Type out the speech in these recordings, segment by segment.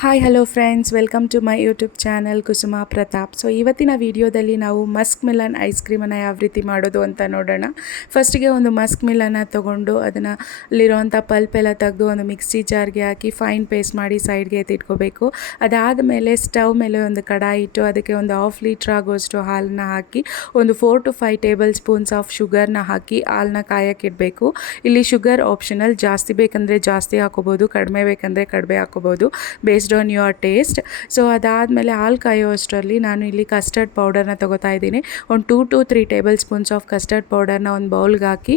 Hi hello friends, welcome to my YouTube channel Kusuma Pratap. So ಇವತ್ತಿನ ವಿಡಿಯೋದಲ್ಲಿ ನಾವು ಮಸ್ಕ್ ಮಿಲನ್ ಐಸ್ ಕ್ರೀಮನ್ನು ಯಾವ ರೀತಿ ಮಾಡೋದು ಅಂತ ನೋಡೋಣ. ಫಸ್ಟಿಗೆ ಒಂದು ಮಸ್ಕ್ ಮಿಲನ್ನು ತೊಗೊಂಡು ಅದನ್ನು ಅಲ್ಲಿರೋವಂಥ ಪಲ್ಪೆಲ್ಲ ತೆಗೆದು ಒಂದು ಮಿಕ್ಸಿ ಜಾರ್ಗೆ ಹಾಕಿ ಫೈನ್ ಪೇಸ್ಟ್ ಮಾಡಿ ಸೈಡ್ಗೆ ಎತ್ತಿಟ್ಕೋಬೇಕು. ಅದಾದಮೇಲೆ ಸ್ಟವ್ ಮೇಲೆ ಒಂದು ಕಡಾಯಿ ಇಟ್ಟು ಅದಕ್ಕೆ ಒಂದು 1/2 ಲೀಟ್ರ್ ಆಗೋಷ್ಟು ಹಾಲನ್ನ ಹಾಕಿ ಒಂದು 4 to 5 ಟೇಬಲ್ ಸ್ಪೂನ್ಸ್ ಆಫ್ ಶುಗರ್ನ ಹಾಕಿ ಹಾಲನ್ನ ಕಾಯಕ್ಕಿಡಬೇಕು. ಇಲ್ಲಿ ಶುಗರ್ ಆಪ್ಷನಲ್, ಜಾಸ್ತಿ ಬೇಕಂದರೆ ಜಾಸ್ತಿ ಹಾಕೋಬೋದು, ಕಡಿಮೆ ಬೇಕಂದರೆ ಕಡಿಮೆ ಹಾಕೋಬೋದು, based on your taste. So ಅದಾದಮೇಲೆ ಹಾಲು ಕಾಯೋ ಅಷ್ಟರಲ್ಲಿ ನಾನು ಇಲ್ಲಿ ಕಸ್ಟರ್ಡ್ ಪೌಡರ್ನ ತೊಗೋತಾ ಇದ್ದೀನಿ. ಒಂದು 2 to 3 tablespoons of custard ಪೌಡರ್ನ ಒಂದು ಬೌಲ್ಗೆ ಹಾಕಿ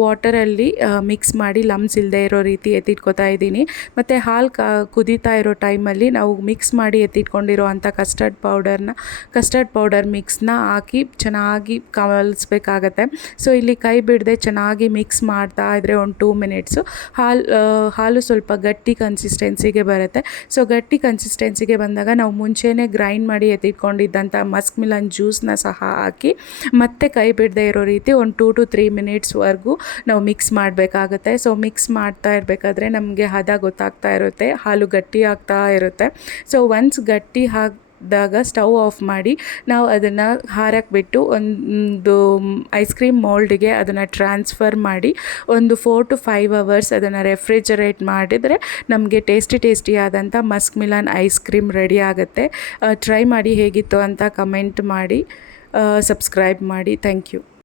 ವಾಟರಲ್ಲಿ ಮಿಕ್ಸ್ ಮಾಡಿ ಲಮ್ಸ್ ಇಲ್ಲದೆ ಇರೋ ರೀತಿ ಎತ್ತಿಟ್ಕೋತಾ ಇದ್ದೀನಿ. ಮತ್ತು ಹಾಲು ಕುದೀತಾ ಇರೋ ಟೈಮಲ್ಲಿ ನಾವು ಮಿಕ್ಸ್ ಮಾಡಿ ಎತ್ತಿಟ್ಕೊಂಡಿರೋ ಅಂಥ ಕಸ್ಟರ್ಡ್ ಪೌಡರ್ ಮಿಕ್ಸ್ನ ಹಾಕಿ ಚೆನ್ನಾಗಿ ಕಲಿಸ್ಬೇಕಾಗತ್ತೆ. ಸೊ ಇಲ್ಲಿ ಕೈ ಬಿಡದೆ ಚೆನ್ನಾಗಿ ಮಿಕ್ಸ್ ಮಾಡ್ತಾ ಇದ್ದರೆ ಒಂದು 2 ಮಿನಿಟ್ಸು ಹಾಲು ಸ್ವಲ್ಪ ಗಟ್ಟಿ ಕನ್ಸಿಸ್ಟೆನ್ಸಿಗೆ ಬರುತ್ತೆ. ಸೊ ಗಟ್ಟಿ ಕನ್ಸಿಸ್ಟೆನ್ಸಿಗೆ ಬಂದಾಗ ನಾವು ಮುಂಚೆನೇ ಗ್ರೈಂಡ್ ಮಾಡಿ ಎತ್ತಿಟ್ಕೊಂಡಿದ್ದಂಥ ಮಸ್ಕ್ ಮಿಲನ್ ಜ್ಯೂಸನ್ನ ಸಹ ಹಾಕಿ ಮತ್ತೆ ಕೈ ಬಿಡದೆ ಇರೋ ರೀತಿ ಒಂದು 2 to 3 ಮಿನಿಟ್ಸ್ವರೆಗೂ ನಾವು ಮಿಕ್ಸ್ ಮಾಡಬೇಕಾಗುತ್ತೆ. ಸೊ ಮಿಕ್ಸ್ ಮಾಡ್ತಾ ಇರಬೇಕಾದ್ರೆ ನಮಗೆ ಹದ ಗೊತ್ತಾಗ್ತಾ ಇರುತ್ತೆ, ಹಾಲು ಗಟ್ಟಿ ಆಗ್ತಾ ಇರುತ್ತೆ. ಸೊ ಒನ್ಸ್ ಗಟ್ಟಿ ದಾಗ ಸ್ಟವ್ ಆಫ್ ಮಾಡಿ ನಾವು ಅದನ್ನು ಹಾರಕ್ಕೆ ಒಂದು ಐಸ್ ಕ್ರೀಮ್ ಮೋಲ್ಡಿಗೆ ಅದನ್ನು ಟ್ರಾನ್ಸ್ಫರ್ ಮಾಡಿ ಒಂದು 4 to 5 ಅವರ್ಸ್ ಅದನ್ನು ರೆಫ್ರಿಜರೇಟ್ ಮಾಡಿದರೆ ನಮಗೆ ಟೇಸ್ಟಿ ಆದಂಥ muskmelon ice cream ready ಆಗುತ್ತೆ. ಟ್ರೈ ಮಾಡಿ ಹೇಗಿತ್ತು ಅಂತ ಕಮೆಂಟ್ ಮಾಡಿ, ಸಬ್ಸ್ಕ್ರೈಬ್ ಮಾಡಿ. Thank you.